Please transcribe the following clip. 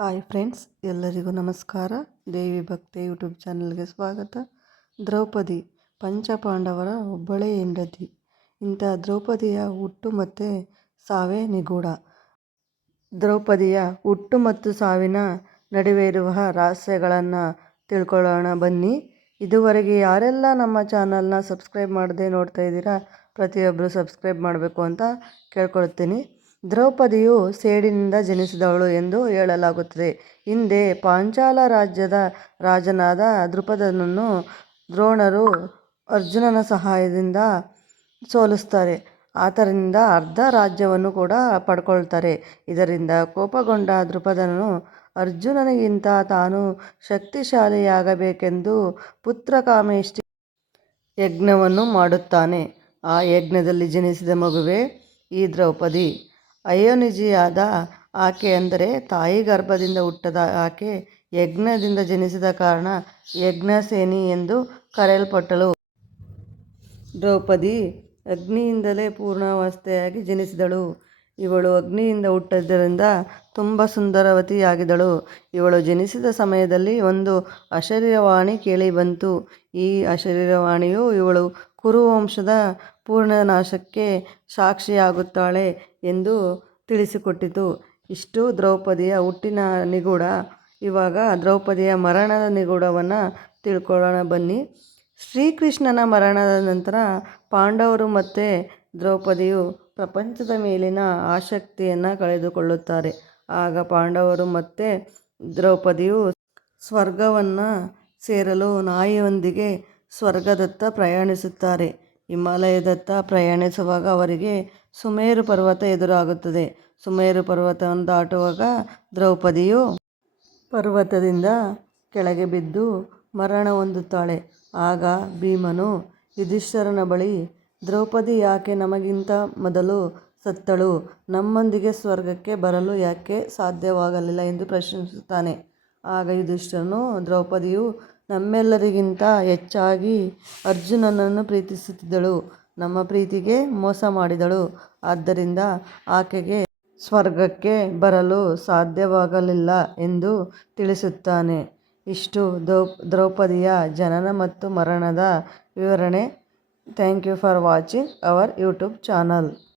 Hi friends, ಎಲ್ಲರಿಗೂ ನಮಸ್ಕಾರ. ದೇವಿ ಭಕ್ತಿ ಯೂಟ್ಯೂಬ್ ಚಾನಲ್ಗೆ ಸ್ವಾಗತ. ದ್ರೌಪದಿ ಪಂಚಪಾಂಡವರ ಒಬ್ಬಳೇ ಹೆಂಡತಿ. ಇಂಥ ದ್ರೌಪದಿಯ ಹುಟ್ಟು ಮತ್ತು ಸಾವೇ ನಿಗೂಢ. ದ್ರೌಪದಿಯ ಹುಟ್ಟು ಮತ್ತು ಸಾವಿನ ನಡುವೆ ಇರುವ ರಹಸ್ಯಗಳನ್ನು ತಿಳ್ಕೊಳ್ಳೋಣ ಬನ್ನಿ. ಇದುವರೆಗೆ ಯಾರೆಲ್ಲ ನಮ್ಮ ಚಾನಲ್ನ ಸಬ್ಸ್ಕ್ರೈಬ್ ಮಾಡದೆ ನೋಡ್ತಾ ಇದ್ದೀರಾ, ಪ್ರತಿಯೊಬ್ಬರು ಸಬ್ಸ್ಕ್ರೈಬ್ ಮಾಡಬೇಕು ಅಂತ ಕೇಳ್ಕೊಳ್ತೀನಿ. ದ್ರೌಪದಿಯು ಸೇಡಿನಿಂದ ಜನಿಸಿದವಳು ಎಂದು ಹೇಳಲಾಗುತ್ತದೆ. ಹಿಂದೆ ಪಾಂಚಾಲ ರಾಜ್ಯದ ರಾಜನಾದ ದ್ರುಪದನನ್ನು ದ್ರೋಣರು ಅರ್ಜುನನ ಸಹಾಯದಿಂದ ಸೋಲಿಸ್ತಾರೆ. ಆತನಿಂದ ಅರ್ಧ ರಾಜ್ಯವನ್ನು ಕೂಡ ಪಡ್ಕೊಳ್ತಾರೆ. ಇದರಿಂದ ಕೋಪಗೊಂಡ ದ್ರುಪದನು ಅರ್ಜುನನಿಗಿಂತ ತಾನು ಶಕ್ತಿಶಾಲಿಯಾಗಬೇಕೆಂದು ಪುತ್ರಕಾಮೇಷ್ಟಿ ಯಜ್ಞವನ್ನು ಮಾಡುತ್ತಾನೆ. ಆ ಯಜ್ಞದಲ್ಲಿ ಜನಿಸಿದ ಮಗುವೇ ಈ ದ್ರೌಪದಿ. ಅಯೋನಿಜಿಯಾದ ಆಕೆ ಅಂದರೆ ತಾಯಿ ಗರ್ಭದಿಂದ ಹುಟ್ಟದ ಆಕೆ ಯಜ್ಞದಿಂದ ಜನಿಸಿದ ಕಾರಣ ಯಜ್ಞಸೇನಿ ಎಂದು ಕರೆಯಲ್ಪಟ್ಟಳು. ದ್ರೌಪದಿ ಅಗ್ನಿಯಿಂದಲೇ ಪೂರ್ಣಾವಸ್ಥೆಯಾಗಿ ಜನಿಸಿದಳು. ಇವಳು ಅಗ್ನಿಯಿಂದ ಹುಟ್ಟಿದ್ದರಿಂದ ತುಂಬ ಸುಂದರವತಿಯಾಗಿದ್ದಳು. ಇವಳು ಜನಿಸಿದ ಸಮಯದಲ್ಲಿ ಒಂದು ಅಶರೀರವಾಣಿ ಕೇಳಿಬಂತು. ಈ ಅಶರೀರವಾಣಿಯು ಇವಳು ಕುರುವಂಶದ ಪೂರ್ಣನಾಶಕ್ಕೆ ಸಾಕ್ಷಿಯಾಗುತ್ತಾಳೆ ಎಂದು ತಿಳಿಸಿಕೊಟ್ಟಿತು. ಇಷ್ಟು ದ್ರೌಪದಿಯ ಹುಟ್ಟಿನ ನಿಗೂಢ. ಇವಾಗ ದ್ರೌಪದಿಯ ಮರಣದ ನಿಗೂಢವನ್ನು ತಿಳ್ಕೊಳ್ಳೋಣ ಬನ್ನಿ. ಶ್ರೀಕೃಷ್ಣನ ಮರಣದ ನಂತರ ಪಾಂಡವರು ಮತ್ತು ದ್ರೌಪದಿಯು ಪ್ರಪಂಚದ ಮೇಲಿನ ಆಸಕ್ತಿಯನ್ನು ಕಳೆದುಕೊಳ್ಳುತ್ತಾರೆ. ಆಗ ಪಾಂಡವರು ಮತ್ತು ದ್ರೌಪದಿಯು ಸ್ವರ್ಗವನ್ನು ಸೇರಲು ನಾಯಿಯೊಂದಿಗೆ ಸ್ವರ್ಗದತ್ತ ಪ್ರಯಾಣಿಸುತ್ತಾರೆ. ಹಿಮಾಲಯದತ್ತ ಪ್ರಯಾಣಿಸುವಾಗ ಅವರಿಗೆ ಸುಮೇರು ಪರ್ವತ ಎದುರಾಗುತ್ತದೆ. ಸುಮೇರು ಪರ್ವತವನ್ನು ದಾಟುವಾಗ ದ್ರೌಪದಿಯು ಪರ್ವತದಿಂದ ಕೆಳಗೆ ಬಿದ್ದು ಮರಣ ಹೊಂದುತ್ತಾಳೆ. ಆಗ ಭೀಮನು ಯುಧಿಷ್ಠಿರನ ಬಳಿ, ದ್ರೌಪದಿ ಯಾಕೆ ನಮಗಿಂತ ಮೊದಲು ಸತ್ತಳು? ನಮ್ಮೊಂದಿಗೆ ಸ್ವರ್ಗಕ್ಕೆ ಬರಲು ಯಾಕೆ ಸಾಧ್ಯವಾಗಲಿಲ್ಲ ಎಂದು ಪ್ರಶ್ನಿಸುತ್ತಾನೆ. ಆಗ ಯುಧಿಷ್ಠಿರನು, ದ್ರೌಪದಿಯು ನಮ್ಮೆಲ್ಲರಿಗಿಂತ ಹೆಚ್ಚಾಗಿ ಅರ್ಜುನನನ್ನು ಪ್ರೀತಿಸುತ್ತಿದ್ದಳು. ನಮ್ಮ ಪ್ರೀತಿಗೆ ಮೋಸ ಮಾಡಿದಳು. ಆದ್ದರಿಂದ ಆಕೆಗೆ ಸ್ವರ್ಗಕ್ಕೆ ಬರಲು ಸಾಧ್ಯವಾಗಲಿಲ್ಲ ಎಂದು ತಿಳಿಸುತ್ತಾನೆ. ಇಷ್ಟು ದ್ರೌಪದಿಯ ಜನನ ಮತ್ತು ಮರಣದ ವಿವರಣೆ. Thank you for watching our YouTube channel.